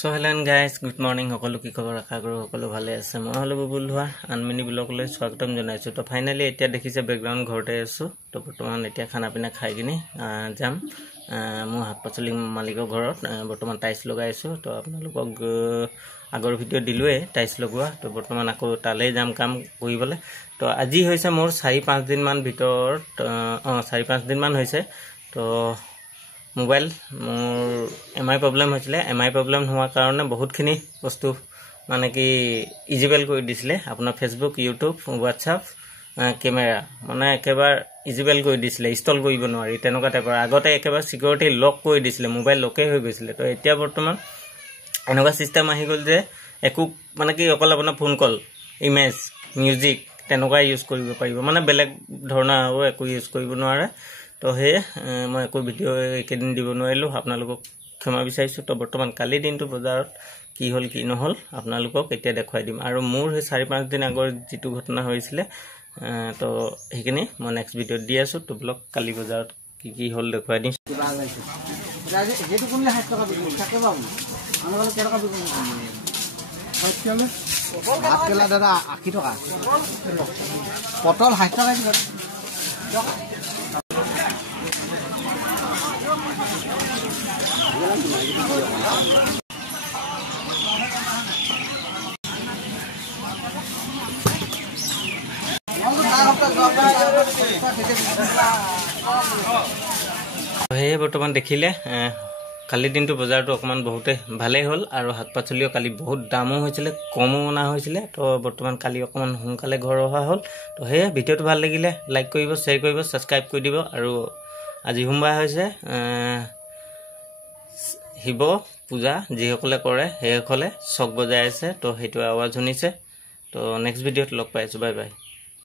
So hello and guys, good morning. সকলো কি খবৰ আশা কৰো সকলো ভালে আছে। মই হলো বুবুল ধোৱা আনমিনি ব্লগলৈ স্বাগতম জনাইছো। তো ফাইনালি এতিয়া দেখিছে ব্যাকগ্ৰাউণ্ড ঘৰতে আছো। তো বৰ্তমান এতিয়া খানা পিনা খাই কিনি যাম মোৰ হাতপাচলি মালিকৰ ঘৰত বৰ্তমান টাইলছ লগাইছো। তো আপোনালোকক আগৰ ভিডিঅ' দিলোৱে টাইলছ লগোৱা। তো বৰ্তমান আকৌ তালে যাম কাম কৰিবলৈ। তো আজি হৈছে মোৰ 4-5 দিন মান ভিতৰত 4-5 দিন মান হৈছে। তো মোবাইল মোৰ এমআই প্ৰবলেম হৈছিলে। এমআই প্ৰবলেম হোৱাৰ কাৰণে বহুতখিনি বস্তু মানে কি ইজিবেল কৰি দিছিলে। আপোনাৰ ফেচবুক, ইউটিউব, হোৱাটছআপ, কেমেৰা মানে একেবাৰে ইজিবেল কৰি দিছিলে, ইনষ্টল কৰিব নোৱাৰি তেনেকুৱা টাইপৰ। আগতে একেবাৰে সিকিউৰিটি লক কৰি দিছিলে, মোবাইল লকে হৈ গৈছিলে। তো এতিয়া বৰ্তমান এনেকুৱা চিষ্টেম আহি গ'ল যে একো মানে কি অকল আপোনাৰ ফোন কল, ইমেজ, মিউজিক তেনেকুৱা ইউজ কৰিব পাৰিব, মানে বেলেগ ধৰণৰ আৰু একো ইউজ কৰিব নোৱাৰে। তো সেয়ে মই একো ভিডিঅ' এইকেইদিন দিব নোৱাৰিলোঁ, আপোনালোকক ক্ষমা বিচাৰিছোঁ। তো বৰ্তমান কালি দিনটো বজাৰত কি হ'ল কি নহ'ল আপোনালোকক এতিয়া দেখুৱাই দিম। আৰু মোৰ সেই 4-5 দিন আগৰ যিটো ঘটনা হৈছিলে তো সেইখিনি মই নেক্সট ভিডিঅ'ত দি আছোঁ। তো ব্লগ কালি বজাৰত কি কি হ'ল দেখুৱাই দিম। দাদা 80 টকা পটল 60 টকা সেয়ে বৰ্তমান দেখিলে কালি দিনটো বজাৰটো অকণমান বহুতে ভালেই হ'ল। আৰু শাক পাচলিও কালি বহুত দামো হৈছিলে, কমো অনা হৈছিলে। তো বৰ্তমান কালি অকণমান সোনকালে ঘৰ অহা হ'ল। তো সেয়ে ভিডিঅ'টো ভাল লাগিলে লাইক কৰিব, শ্বেয়াৰ কৰিব, ছাবস্ক্ৰাইব কৰি দিব। আৰু আজি সোমবাৰ হৈছে, শিৱ পূজা যিসকলে কৰে সেইসকলে চক বজাই আছে। তো সেইটো আৱাজ শুনিছে। তো নেক্সট ভিডিঅ'ত লগ পাই আছোঁ। Bye bye.